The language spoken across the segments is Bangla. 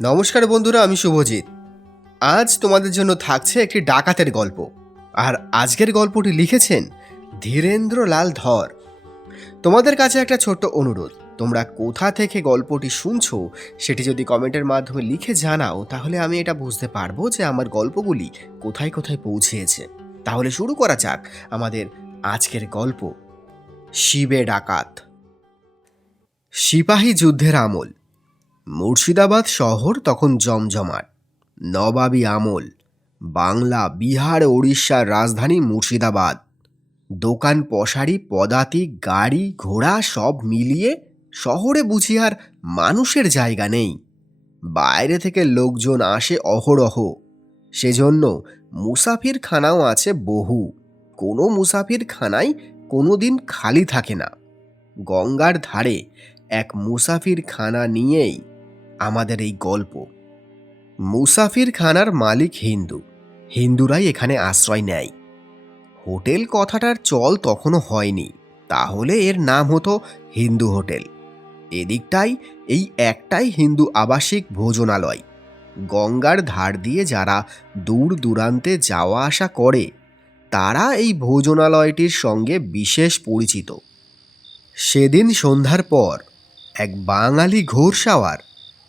নমস্কার বন্ধুরা, আমি শুভজিৎ। আজ তোমাদের জন্য থাকছে একটি ডাকাতের গল্প। আর আজকের গল্পটি লিখেছেন ধীরেন্দ্র লাল ধর। তোমাদের কাছে একটা ছোট্ট অনুরোধ, তোমরা কোথা থেকে গল্পটি শুনছো সেটি যদি কমেন্টের মাধ্যমে লিখে জানাও, তাহলে আমি এটা বুঝতে পারব যে আমার গল্পগুলি কোথায় কোথায় পৌঁছেছে। তাহলে শুরু করা যাক আমাদের আজকের গল্প। শিবে ডাকাত। সিপাহী যুদ্ধের আমল। মুর্শিদাবাদ শহর তখন জমজমাট। নবাবী আমল, বাংলা, বিহার, ওড়িশার রাজধানী মুর্শিদাবাদ। দোকান পশারি পদাতি, গাড়ি, ঘোড়া সব মিলিয়ে শহরে বুঝি আর মানুষের জায়গা নেই। বাইরে থেকে লোকজন আসে অহরহ। সেজন্য মুসাফির খানাও আছে বহু। কোনো মুসাফির খানাই কোনো দিন খালি থাকে না। গঙ্গার ধারে এক মুসাফির খানা নিয়েই আমাদের এই গল্প। মুসাফির খানার মালিক হিন্দু। হিন্দুরাই এখানে আশ্রয় নেয়। হোটেল কথাটার চল তখনও হয়নি। তাহলে এর নাম হতো হিন্দু হোটেল। এদিকটাই এই একটাই হিন্দু আবাসিক ভোজনালয়। গঙ্গার ধার দিয়ে যারা দূর দূরান্তে যাওয়া আসা করে, তারা এই ভোজনালয়টির সঙ্গে বিশেষ পরিচিত। সেদিন সন্ধ্যার পর এক বাঙালি ঘোড়সাওয়ার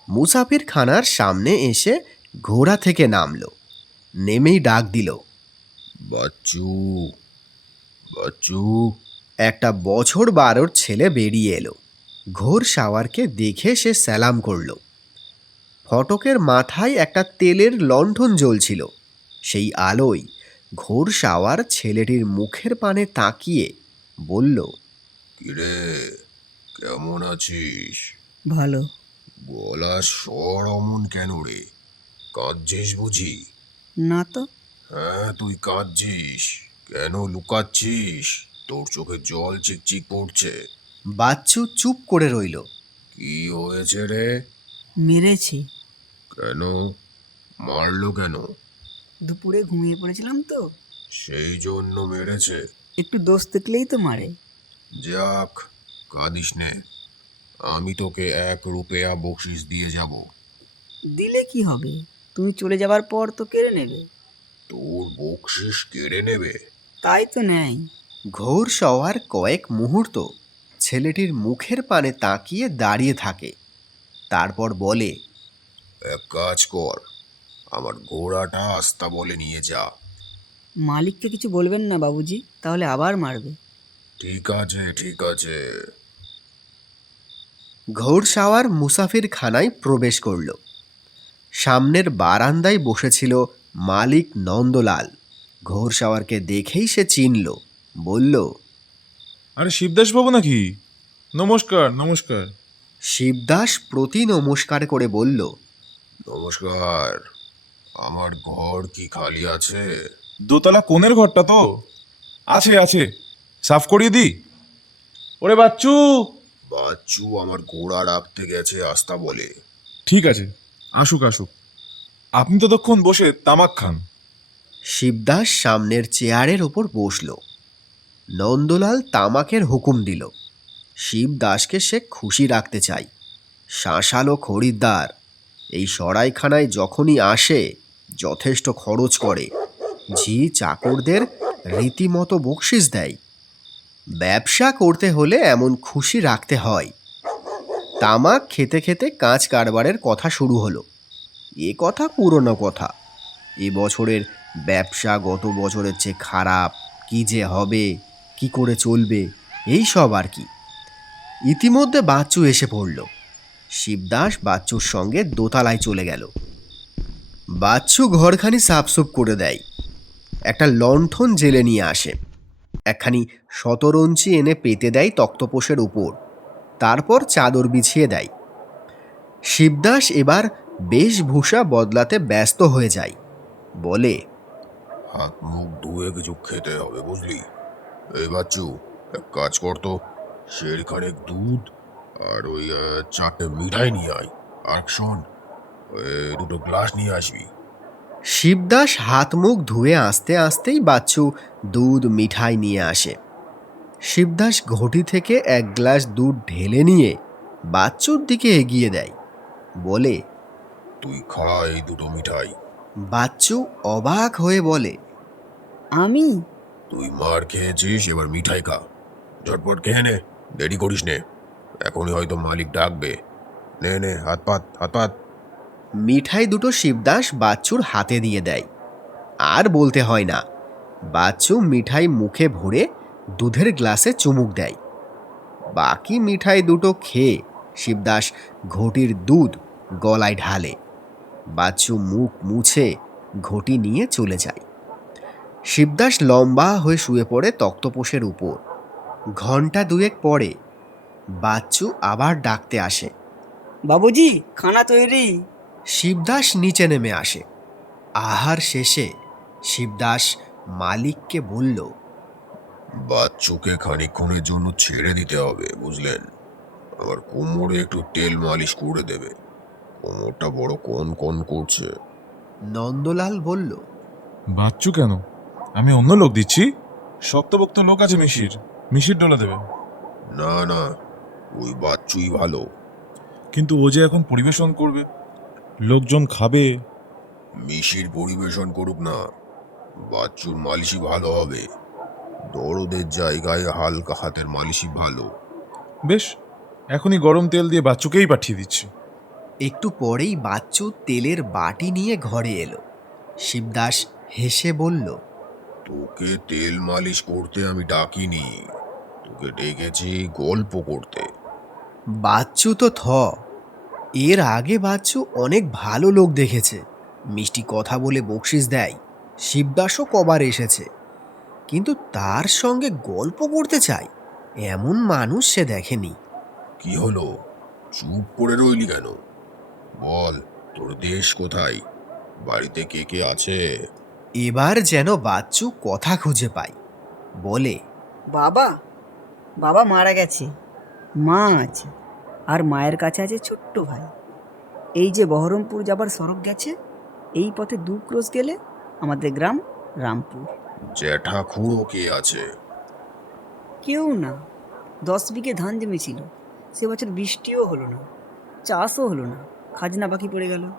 মুসাফির খানার সামনে এসে ঘোড়া থেকে নামলো। নেমেই ডাক দিল বাচ্চু বাচ্চু। একটা বছর বারোর ছেলে বেরিয়ে এলো। ঘোর সাওয়ারকে দেখে সে সালাম করল। ফটকের মাথায় একটা তেলের লণ্ঠন জ্বলছিল। সেই আলোয় ঘোর সাওয়ার ছেলেটির মুখের পানে তাকিয়ে বলল কিরে কেমন আছিস? ভালো। গলার স্বর অমন কেন রে? কাঁদছিস বুঝি? না তো। হ্যাঁ তুই কাঁদছিস। কেন লুকাচ্ছিস? তোর চোখে জল চিকচিক পড়ছে বাচ্চু চুপ করে রইল। কি হয়েছে রে? মেরেছে। কেন? মারলো কেন? দুপুরে ঘুমিয়ে পড়েছিলাম তো। সেই জন্য মেরেছে। একটু দোষ দেখলেই তো মারে। যাক কাঁদিস নে। আমি তোকে এক রুপেয়া বকশিস দিয়ে যাব। দিলে কি হবে? তুমি চলে যাবার পর তো কেড়ে নেবে। তোর বকশিস কেড়ে নেবে? তাই তো নেয়। ঘোর সওয়ার কয়েক মুহূর্ত ছেলেটির মুখের পানে তাকিয়ে দাঁড়িয়ে থাকে। তারপর বলে এক কাজ কর আমার ঘোড়াটা আস্তা বলে নিয়ে যা। মালিককে কিছু বলবেন না বাবুজি তাহলে আবার মারবে। ঠিক আছে ঠিক আছে। ঘোড়সাওয়ার মুসাফির খানায় প্রবেশ করল। সামনের বারান্দায় বসেছিল মালিক নন্দলাল। ঘোড়সাওয়ারকে দেখেই সে চিনল বলল আরে শিবদাস বাবু নাকি? নমস্কার নমস্কার। শিবদাস প্রতি নমস্কার করে বলল নমস্কার আমার ঘর কি খালি আছে? দোতলা কোণের ঘরটা তো। আছে আছে সাফ করিয়ে দি ওরে বাচ্চু! বাচ্চু আমার ঘোড়া রাখতে গেছে আস্তা বলে। ঠিক আছে আসুক আসুক। আপনি ততক্ষণ বসে তামাক খান। শিবদাস সামনের চেয়ারের ওপর বসল। নন্দলাল তামাকের হুকুম দিল। শিবদাসকে সে খুশি রাখতে চাই। শাঁসালো খরিদ্দার এই সরাইখানায় যখনই আসে যথেষ্ট খরচ করে। ঝি চাকরদের রীতিমতো বকশিস দেয়। ব্যবসা করতে হলে এমন খুশি রাখতে হয়। তামাক খেতে খেতে কাঁচ কারবারের কথা শুরু হলো। এ কথা পুরনো কথা। এ বছরের ব্যবসা গত বছরের চেয়ে খারাপ। কি যে হবে? কি করে চলবে? এই সব আর কি। ইতিমধ্যে বাচ্চু এসে পড়ল। শিবদাস বাচ্চুর সঙ্গে দোতলায় চলে গেল। বাচ্চু ঘরখানি সাফসুপ করে দেয়। একটা লণ্ঠন জেলে নিয়ে আসে। একখানি শতরঞ্চি এনে পেতে দেয় তক্তপোষের উপর। তারপর চাদর বিছিয়ে দেয়। শিবদাস এবার বেশভূষা বদলাতে ব্যস্ত হয়ে যায়। বলে, হাত মুখ ধুয়ে কিছু খেতে হবে বুঝলি? এই বাচ্চু, এক কাজ করতো শের খানেক দুধ আর ওই চারটে মিঠাই নিয়ে আয়। আর শোন দুটো গ্লাস নিয়ে আসবি। শিবদাস হাত মুখ ধুয়ে আসতে আসতেই বাচ্চু দুধ মিঠাই নিয়ে আসে। শিবদাস ঘটি থেকে এক গ্লাস দুধ ঢেলে নিয়ে বাচ্চুর দিকে এগিয়ে দেয়। বলে তুই খা এই দুটো মিঠাই। বাচ্চু অবাক হয়ে বলে আমি? তুই মার খেয়েছিস এবার মিঠাই খা। ঝটপট খেয়ে নে দেরি করিস নে। এখনই হয়তো মালিক ডাকবে। নে নে হাত পাত হাত পাত। মিঠাই দুটো শিবদাস বাচ্চুর হাতে দিয়ে দেয়। আর বলতে হয় না, বাচ্চু মিঠাই মুখে ভরে দুধের গ্লাসে চুমুক দেয়। বাকি মিঠাই দুটো খেয়ে শিবদাস ঘটির দুধ গলায় ঢালে। বাচ্চু মুখ মুছে ঘটি নিয়ে চলে যায়। শিবদাস লম্বা হয়ে শুয়ে পড়ে তক্তপোষের উপর। ঘণ্টা দুয়েক পরে বাচ্চু আবার ডাকতে আসে। বাবুজি, খানা তৈরি। শিবদাস নিচে নেমে আসে। আহার শেষে শিবদাস মালিককে বলল বাচ্চুকে খানিকক্ষণের জন্য ছেড়ে দিতে হবে বুঝলেন? আমার কোমরে একটু তেল মালিশ করে দেবে। কোমরটা বড় কোন কোন করছে। নন্দলাল বলল বাচ্চু কেন? আমি অন্য লোক দিচ্ছি? শক্তভক্ত লোক আছে মিশির। মিশির ডলে দেবে। না না ওই বাচ্চুই ভালো। কিন্তু ও যে এখন পরিবেশন করবে লোকজন খাবে। মিশির পরিবেশন করুক না। বাচ্চুর মালিশই ভালো হবে। দরদের জায়গায় হালকা হাতের মালিশই ভালো। বেশ এখনই গরম তেল দিয়ে বাচ্চুকেই পাঠিয়ে দিচ্ছি। একটু পরেই বাচ্চু তেলের বাটি নিয়ে ঘরে এলো। শিবদাস হেসে বলল তোকে তেল মালিশ করতে আমি ডাকিনি। তোকে ডেকেছি গল্প করতে। বাচ্চু তো থ এর আগে বাচ্চু অনেক ভালো লোক দেখেছে। মিষ্টি কথা বলে বকশিস দেয়। শিবদাসও কবার এসেছে। কিন্তু তার সঙ্গে গল্প করতে চায় এমন মানুষ সে দেখেনি। কি হলো? চুপ করে রইলি কেন? বল তোর দেশ কোথায়? বাড়িতে কে কে আছে? এবার যেন বাচ্চু কথা খুঁজে পায়। বলে বাবা বাবা মারা গেছে। মা আছে। আর মায়ের কাছে আছে ছোট্ট ভাই। এই যে বহরমপুর যাবার সড়ক গেছে এই পথে দু ক্রোশ গেলে আমাদের গ্রাম রামপুর। জ্যাঠা খুঁড়ো কে আছে? কেউ না। দশ বিঘে ধান জমেছিল সে বছর বৃষ্টিও হলো না চাষও হলো না খাজনা বাকি পড়ে গেল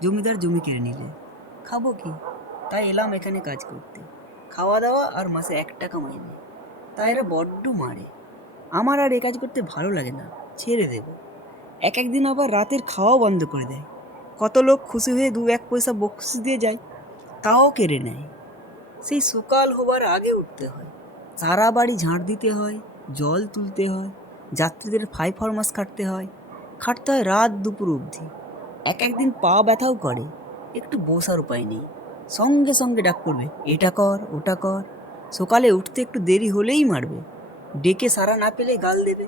জমিদার জমি কেড়ে নিলে। খাব কি? তাই এলাম এখানে কাজ করতে। খাওয়া দাওয়া আর মাসে এক টাকা মাইনে। তাই এরা বড্ড মারে। আমার আর এ কাজ করতে ভালো লাগে না। ছেড়ে দেব। এক একদিন আবার রাতের খাওয়াও বন্ধ করে দেয়। কত লোক খুশি হয়ে দু এক পয়সা বকশিস দিয়ে যায়, তাও কেড়ে নেয়। সেই সকাল হবার আগে উঠতে হয়। সারা বাড়ি ঝাঁট দিতে হয়, জল তুলতে হয়, যাত্রীদের ফাই ফরমাস খাটতে হয়। খাটতে হয় রাত দুপুর অবধি। এক একদিন পা ব্যথাও করে, একটু বসার উপায় নেই। সঙ্গে সঙ্গে ডাক করবে এটা কর, ওটা কর। সকালে উঠতে একটু দেরি হলেই মারবে। ডেকে সারা না পেলে গাল দেবে।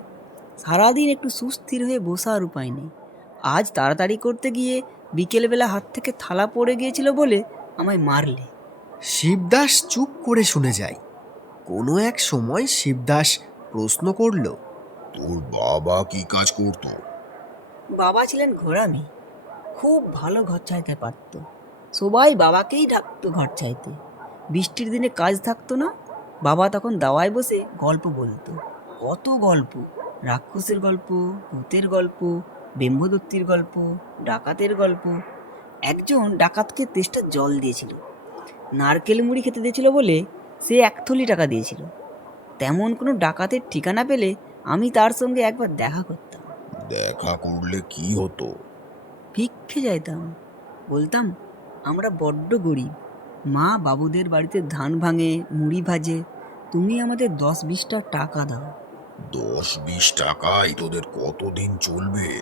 সারাদিন একটু সুস্থির হয়ে বসার উপায় নেই। আজ তাড়াতাড়ি করতে গিয়ে বিকেলবেলা হাত থেকে থালা পড়ে গিয়েছিল বলে আমায় মারলে। শিবদাস চুপ করে শুনে যায়। কোনো এক সময় শিবদাস প্রশ্ন করল তোর বাবা কি কাজ করতো? বাবা ছিলেন ঘোড়ামি। খুব ভালো ঘর চাইতে পারতো। সবাই বাবাকেই ডাকতো ঘর চাইতে। বৃষ্টির দিনে কাজ থাকতো না। বাবা তখন দাওয়ায় বসে গল্প বলতো। কত গল্প। রাক্ষসের গল্প ভূতের গল্প বেম্বদত্তির গল্প ডাকাতের গল্প। একজন ডাকাতকে তেষ্টা জল দিয়েছিল। নারকেল মুড়ি খেতে দিয়েছিল বলে সে এক থলি টাকা দিয়েছিল। তেমন কোনো ডাকাতের ঠিকানা পেলে আমি তার সঙ্গে একবার দেখা করতাম। দেখা করলে কি হতো? ভিক্ষে যাইতাম। বলতাম আমরা বড্ড গরিব। মা বাবুদের বাড়িতে ধান ভাঙে মুড়ি ভাজে। তুমি আমাদের দশ বিশটা টাকা দাও। দশ বিশ টাকায় তোদের কতদিন চলবে?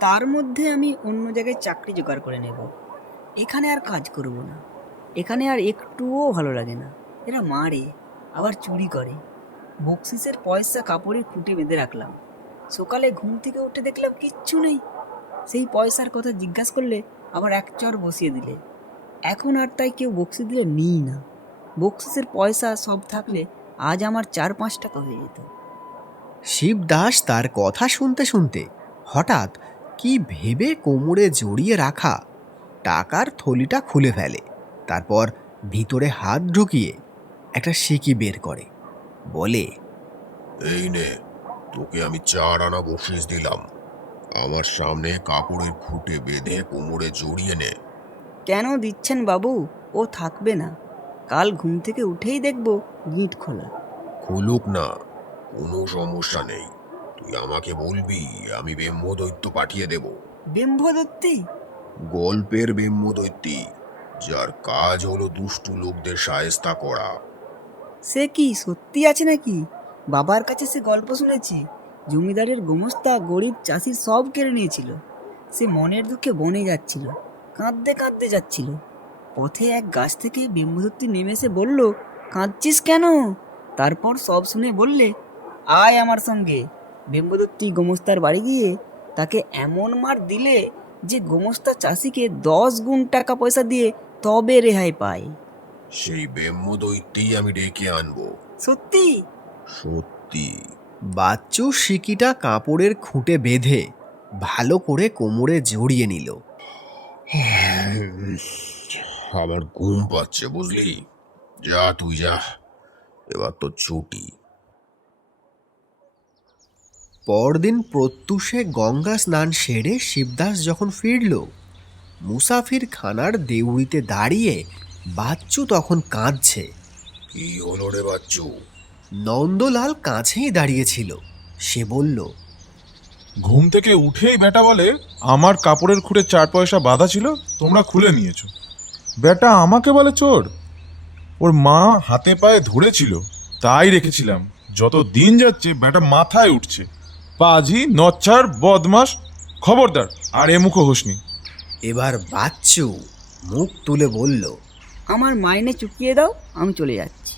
তার মধ্যে আমি অন্য জায়গায় চাকরি জোগাড় করে নেব। এখানে আর কাজ করব না। এখানে আর একটুও ভালো লাগে না। এরা মারে, আবার চুরি করে। বকশিসের পয়সা কাপড়ের খুঁটে বেঁধে রাখলাম। সকালে ঘুম থেকে উঠে দেখলাম কিচ্ছু নেই। সেই পয়সার কথা জিজ্ঞাসা করলে আবার এক চর বসিয়ে দিলে। এখন আর তাই কেউ বকশিস দিলে নিই না। বকশিসের পয়সা সব থাকলে আজ আমার চার পাঁচ টাকা হয়ে যেত। শিবদাস তার কথা শুনতে শুনতে হঠাৎ কি ভেবে কোমরে জড়িয়ে রাখা টাকার থলিটা খুলে ফেলে। তারপর ভিতরে হাত ঢুকিয়ে একটা সিকি বের করে। বলে এই নে তোকে আমি চার আনা বকশিস দিলাম। আমার সামনে কাপড়ের খুঁটে বেঁধে কোমরে জড়িয়ে নে। কেন দিচ্ছেন বাবু? ও থাকবে না। কাল ঘুম থেকে উঠেই দেখব গিট খোলা। খুলুক না। কোনো সমস্যা নেই তুই আমাকে বলবি আমি ব্রহ্মদৈত্য পাঠিয়ে দেব। বিম্বদত্তি গল্পের ব্রহ্মদৈত্যী যার কাজ হলো দুষ্টু লোকদের সায়স্তা করা। সে কি সত্যি আছে নাকি? বাবার কাছে সে গল্প শুনেছি জমিদারের গোমস্তা গরিব চাষির সব কেড়ে নিয়েছিল। সে মনের দুঃখে বনে যাচ্ছিল কাঁদতে কাঁদতে যাচ্ছিল। পথে এক গাছ থেকে বিম্বদত্তি নেমে এসে বলল কাঁদছিস কেন? তারপর সব শুনে বললে আয় আমার সঙ্গে। বিম্বদত্তি গোমস্তার বাড়ি গিয়ে তাকে এমন মার দিলে যে গোমস্তা চাষিকে দশ গুণ টাকা পয়সা দিয়ে তবে রেহাই পায়। সেই ব্রহ্মদৈত্যই আমি ডেকে আনব। সত্যি? সত্যি। বাচ্চু সিকিটা কাপড়ের খুঁটে বেঁধে ভালো করে কোমরে জড়িয়ে নিল। আমার ঘুম পাচ্ছে বুঝলি? যা তুই যা। এবার তো ছুটি। পরদিন প্রত্যুষে গঙ্গা স্নান সেরে শিবদাস যখন ফিরল মুসাফির খানার দেউড়িতে দাঁড়িয়ে বাচ্চু তখন কাঁদছে। কি হলো রে বাচ্চু? নন্দলাল কাছেই দাঁড়িয়েছিল। সে বলল ঘুম থেকে উঠেই বেটা বলে আমার কাপড়ের খুঁড়ে চার পয়সা বাঁধা ছিল তোমরা খুলে নিয়েছো। বেটা আমাকে বলে চোর। ওর মা হাতে পায়ে ধরেছিল তাই রেখেছিলাম। যত দিন যাচ্ছে বেটা মাথায় উঠছে। পাজি নচ্ছার বদমাস খবরদার আর এ মুখো হোসনি। এবার বাচ্চু মুখ তুলে বলল আমার মাইনে চুকিয়ে দাও আমি চলে যাচ্ছি।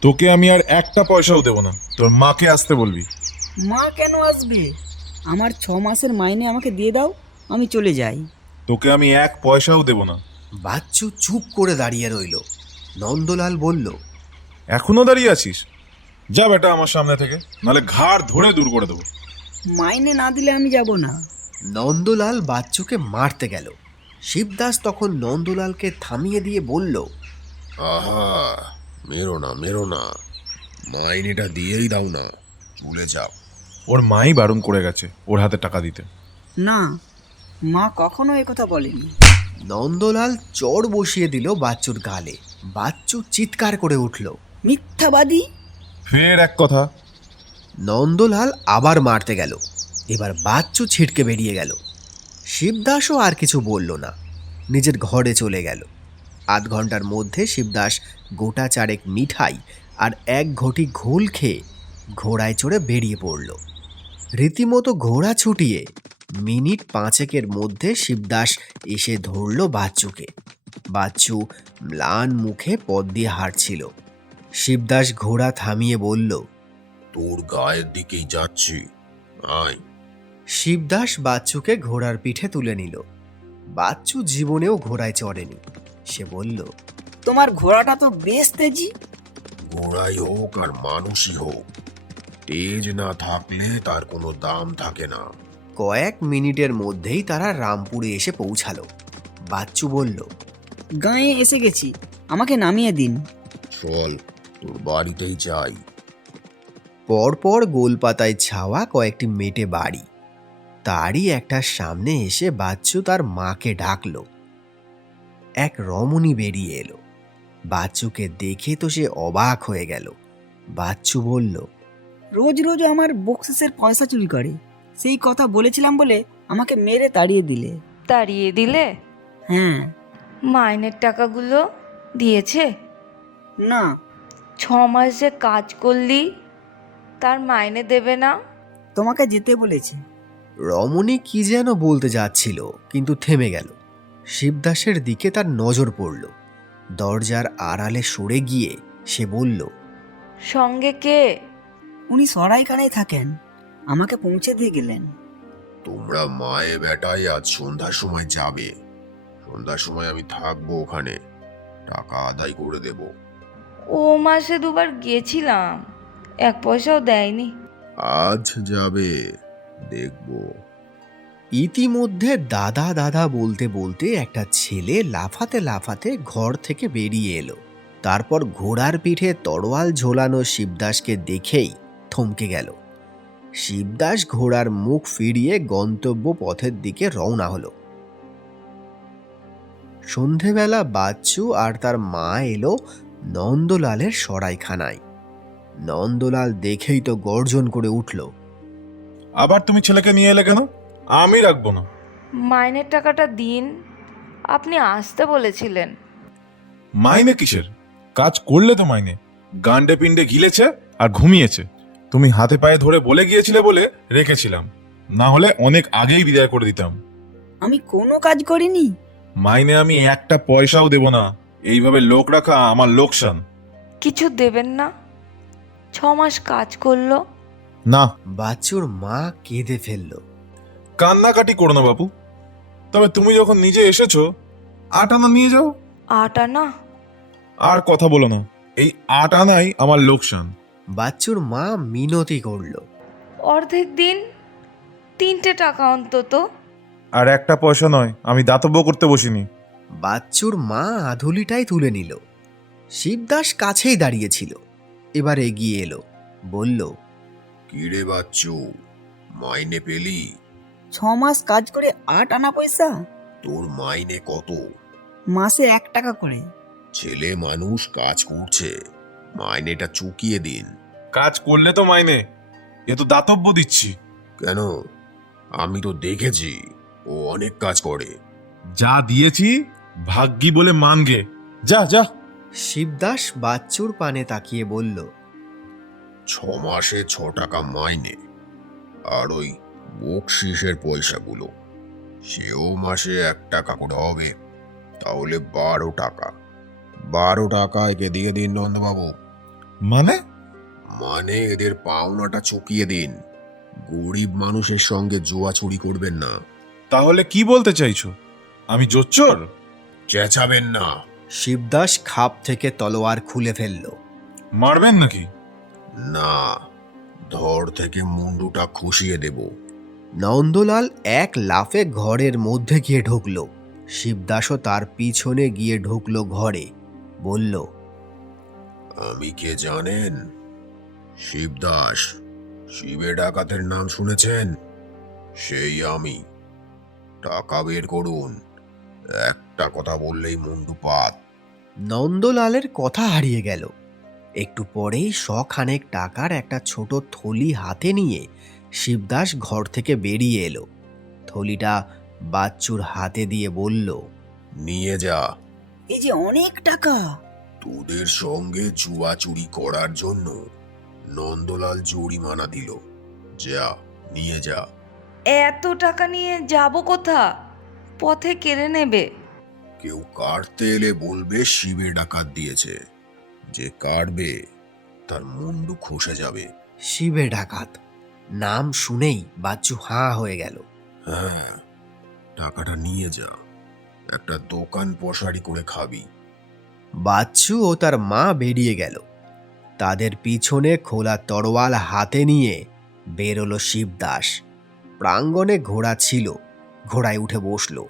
তোকে আমি আর একটা পয়সাও দেবো না তোর মাকে আসতে বলবি। মা কেন আসবে? আমার ছ মাসের মাইনে আমাকে দিয়ে দাও আমি চলে যাই। তোকে আমি এক পয়সাও দেবো না। বাচ্চু চুপ করে দাঁড়িয়ে রইল। নন্দলাল বলল এখনও দাঁড়িয়ে আছিস? যা বেটা আমার সামনে থেকে নাহলে ঘাড় ধরে দূর করে দেবো। মাইনে না দিলে আমি যাব না। নন্দলাল বাচ্চুকে মারতে গেল। শিবদাস তখন নন্দলালকে থামিয়ে দিয়ে বলল আহা মেরো না মেরো না। মাইনেটা দিয়েই দাও না চলে যাও। ওর মাই বারণ করে গেছে ওর হাতে টাকা দিতে। না মা কখনো এ কথা বলেনি। নন্দলাল চড় বসিয়ে দিল বাচ্চুর গালে। বাচ্চু চিৎকার করে উঠল মিথ্যাবাদী? ফের এক কথা নন্দলাল আবার মারতে গেল। এবার বাচ্চু ছিটকে বেরিয়ে গেল। শিবদাসও আর কিছু বলল না। নিজের ঘরে চলে গেল। আধ ঘণ্টার মধ্যে শিবদাস গোটা চারেক মিঠাই আর এক ঘটি ঘোল খেয়ে ঘোড়ায় চড়ে বেরিয়ে পড়ল। রীতিমতো ঘোড়া ছুটিয়ে মিনিট পাঁচেকের মধ্যে শিবদাস এসে ধরল বাচ্চুকে। বাচ্চু ম্লান মুখে পদ দিয়ে হাঁটছিল। শিবদাস ঘোড়া থামিয়ে বলল তোর গায়ের দিকেই যাচ্ছি। আয়। শিবদাস বাচ্চুকে ঘোড়ার পিঠে তুলে নিল। বাচ্চু জীবনেও ঘোড়ায় চড়েনি। সে বলল তোমার ঘোড়াটা তো বেশ তেজি। ঘোড়াই হোক আর মানুষই হোক তেজ না থাকলে তার কোনো দাম থাকে না। কয়েক মিনিটের মধ্যেই তারা রামপুরে এসে পৌঁছালো। বাচ্চু বলল গাঁয়ে এসে গেছি আমাকে নামিয়ে দিন। চল তোর বাড়িতেই যাই। পরপর গোলপাতায় ছাওয়া কয়েকটি মেটে বাড়ি। তারই একটা সামনে এসে বাচ্চু তার মাকে ডাকলো। এক রমণী বেরিয়ে এলো। বাচ্চুকে দেখে তো সে অবাক হয়ে গেল। বাচ্চু বলল রোজ রোজ আমার বকশিসের পয়সা চুরি করে। সেই কথা বলেছিলাম বলে আমাকে মেরে তাড়িয়ে দিলে। তাড়িয়ে দিলে? হ্যাঁ। মাইনের টাকাগুলো দিয়েছে? না। ছ মাস যে কাজ করলি? তার মাইনে দেবে না। তোমাকে যেতে বলেছে। রমণী কি যেন বলতে যাচ্ছিল কিন্তু থেমে গেল। শিবদাসের দিকে তার নজর পড়ল। দরজার আড়ালে সরে গিয়ে সে বলল সঙ্গে কে? উনি সরাইখানেই থাকেন। আমাকে পৌঁছে দিয়ে গেলেন। তোমরা মায়ে বেটাই আজ সন্ধ্যার সময় যাবে। সন্ধ্যার সময় আমি থাকব ওখানে। টাকা আদায় করে দেব। ও মাসে দুবার গেছিলাম। এক পয়সাও দেয়নি। আজ যাবে, দেখব। ইতিমধ্যে দাদা দাদা বলতে বলতে একটা ছেলে লাফাতে লাফাতে ঘর থেকে বেরিয়ে এলো। তারপর ঘোড়ার পিঠে তরোয়াল ঝোলানো শিবদাসকে দেখেই থমকে গেল। শিবদাস ঘোড়ার মুখ ফিরিয়ে গন্তব্য পথের দিকে রওনা হলো। সন্ধেবেলা বাচ্চু আর তার মা এলো নন্দলালের সরাইখানায়। নন্দলাল দেখেই তো গর্জন করে উঠল। আবার তুমি ছেলেকে নিয়ে এলে কেন? আমি রাখব না। মাইনের টাকাটা দিন। আপনি আসতে বলেছিলেন। মাইনে কিসের? কাজ করলে তো মাইনে। গান্ডে পিণ্ডে গিলেছে আর ঘুমিয়েছে। তুমি হাতে পায়ে ধরে বলে গিয়েছিলে বলে রেখেছিলাম। না হলে অনেক আগেই বিদায় করে দিতাম। আমি কোনো কাজ করিনি। মাইনে আমি একটা পয়সাও দেব না। এইভাবে লোক রাখা আমার লোকসান। কিছু দেবেন না। ছ মাস কাজ করল। না। বাচ্চুর মা কেঁদে ফেলল। কান্নাকাটি করো না বাপু। তবে তুমি যখন নিজে এসেছ আট আনা নিয়ে যাও। আট আনা আর কথা বলো না। এই আট আনাই আমার লোকসান। বাচ্চুর মা মিনতি করল। অর্ধেক দিন তিনটে টাকা অন্তত। আর একটা পয়সা নয় আমি দাতব্য করতে বসিনি। বাচ্চুর মা আধুলিটাই তুলে নিল। শিবদাস কাছেই দাঁড়িয়েছিল এবার এগিয়ে এলো বলল কিরে বাচ্চু মাইনে পেলি? ছ মাস কাজ করে আট আনা পয়সা? তোর মাইনে কত? মাসে এক টাকা করে। ছেলে মানুষ কাজ করছে মাইনেটা চুকিয়ে দিন। কাজ করলে তো মাইনে এ তো দাতব্য দিচ্ছি। কেন? আমি তো দেখেছি ও অনেক কাজ করে। যা দিয়েছি ভাগ্যি বলে মানগে। যা যা। শিবদাস বাচ্চুর পানে তাকিয়ে বলল ছ মাসে ছ টাকা মাইনে আর ওই বকশিসের পয়সাগুলো সেও মাসে এক টাকা করে হবে তাহলে বারো টাকা। বারো টাকা একে দিয়ে দিন নন্দবাবু? মানে? মানে এদের পাওনাটা চুকিয়ে দিন। গরিব মানুষের সঙ্গে জুয়া চুরি করবেন না। তাহলে কি বলতে চাইছো? আমি জোচ্চর? চেঁচাবেন না। শিবদাস খাপ থেকে তলোয়ার খুলে ফেলল। মারবেন নাকি? না ধর থেকে মুন্ডুটা খুশিয়ে দেব। নন্দলাল এক লাফে ঘরের মধ্যে গিয়ে ঢুকল। শিবদাসও তার পিছনে গিয়ে ঢুকল ঘরে। বলল আমি কে জানেন? শিবদাস শিবে ডাকাতের নাম শুনেছেন? সেই আমি। টাকা বের করুন। একটা কথা বললেই মুন্ডু পাত। নন্দলালের কথা হারিয়ে গেল। একটু পরেই শখানেক টাকার একটা ছোট থলি হাতে নিয়ে শিবদাস ঘর থেকে বেরিয়ে এলো। থলিটা বাচ্চুর হাতে দিয়ে বলল নিয়ে যা। এই যে অনেক টাকা। তোদের সঙ্গে জুয়া চুরি করার জন্য নন্দলাল জরিমানা দিল। যা নিয়ে যা। এত টাকা নিয়ে যাব কোথা? পথে কেড়ে নেবে। কেউ কাটতে এলে বলবে শিবে ডাকাত দিয়েছে। যে কাটবে তার মুন্ডু খসে যাবে। শিবে ডাকাত। নাম শুনেই বাচ্চু হাঁ হয়ে গেল। হ্যাঁ টাকাটা নিয়ে যা। একটা দোকান পশারি করে খাবি। বাচ্চু ও তার মা বেরিয়ে গেল। তাদের পিছনে খোলা তরোয়াল হাতে নিয়ে বেরোলো শিবদাস প্রাঙ্গণে ঘোড়া ছিল। ঘোড়ায় উঠে বসল।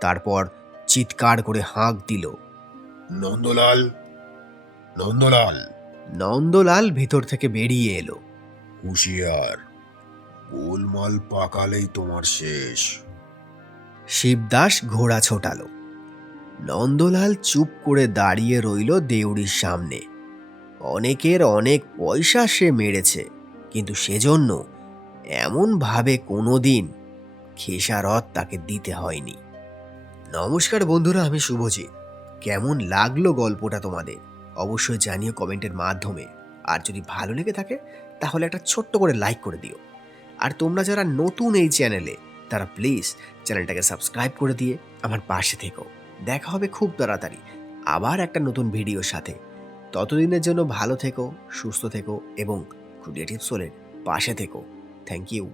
তারপর চিৎকার করে হাঁক দিল। নন্দলাল নন্দলাল। নন্দলাল ভিতর থেকে বেরিয়ে এলো। হুঁশিয়ার গোলমাল পাকালেই তোমার শেষ। শিবদাস ঘোড়া ছোটালো। নন্দলাল চুপ করে দাঁড়িয়ে রইল দেউড়ির সামনে। অনেকের অনেক পয়সা সে মেরেছে কিন্তু সেজন্য এমনভাবে কোনো দিন খেসারত তাকে দিতে হয়নি। নমস্কার বন্ধুরা, আমি শুভজিৎ। কেমন লাগল গল্পটা তোমাদের? অবশ্যই জানিও কমেন্টের মাধ্যমে। আর যদি ভালো লেগে থাকে, তাহলে একটা ছোট্ট করে লাইক করে দিও। আর তোমরা যারা নতুন এই চ্যানেলে, তারা প্লিজ চ্যানেলটাকে সাবস্ক্রাইব করে দিয়ে আমার পাশে থেকো। দেখা হবে খুব তাড়াতাড়ি আবার একটা নতুন ভিডিওর সাথে। ততদিনের জন্য ভালো থেকো, সুস্থ থেকো এবং ক্রিয়েটিভ সোলের পাশে থেকো। Thank you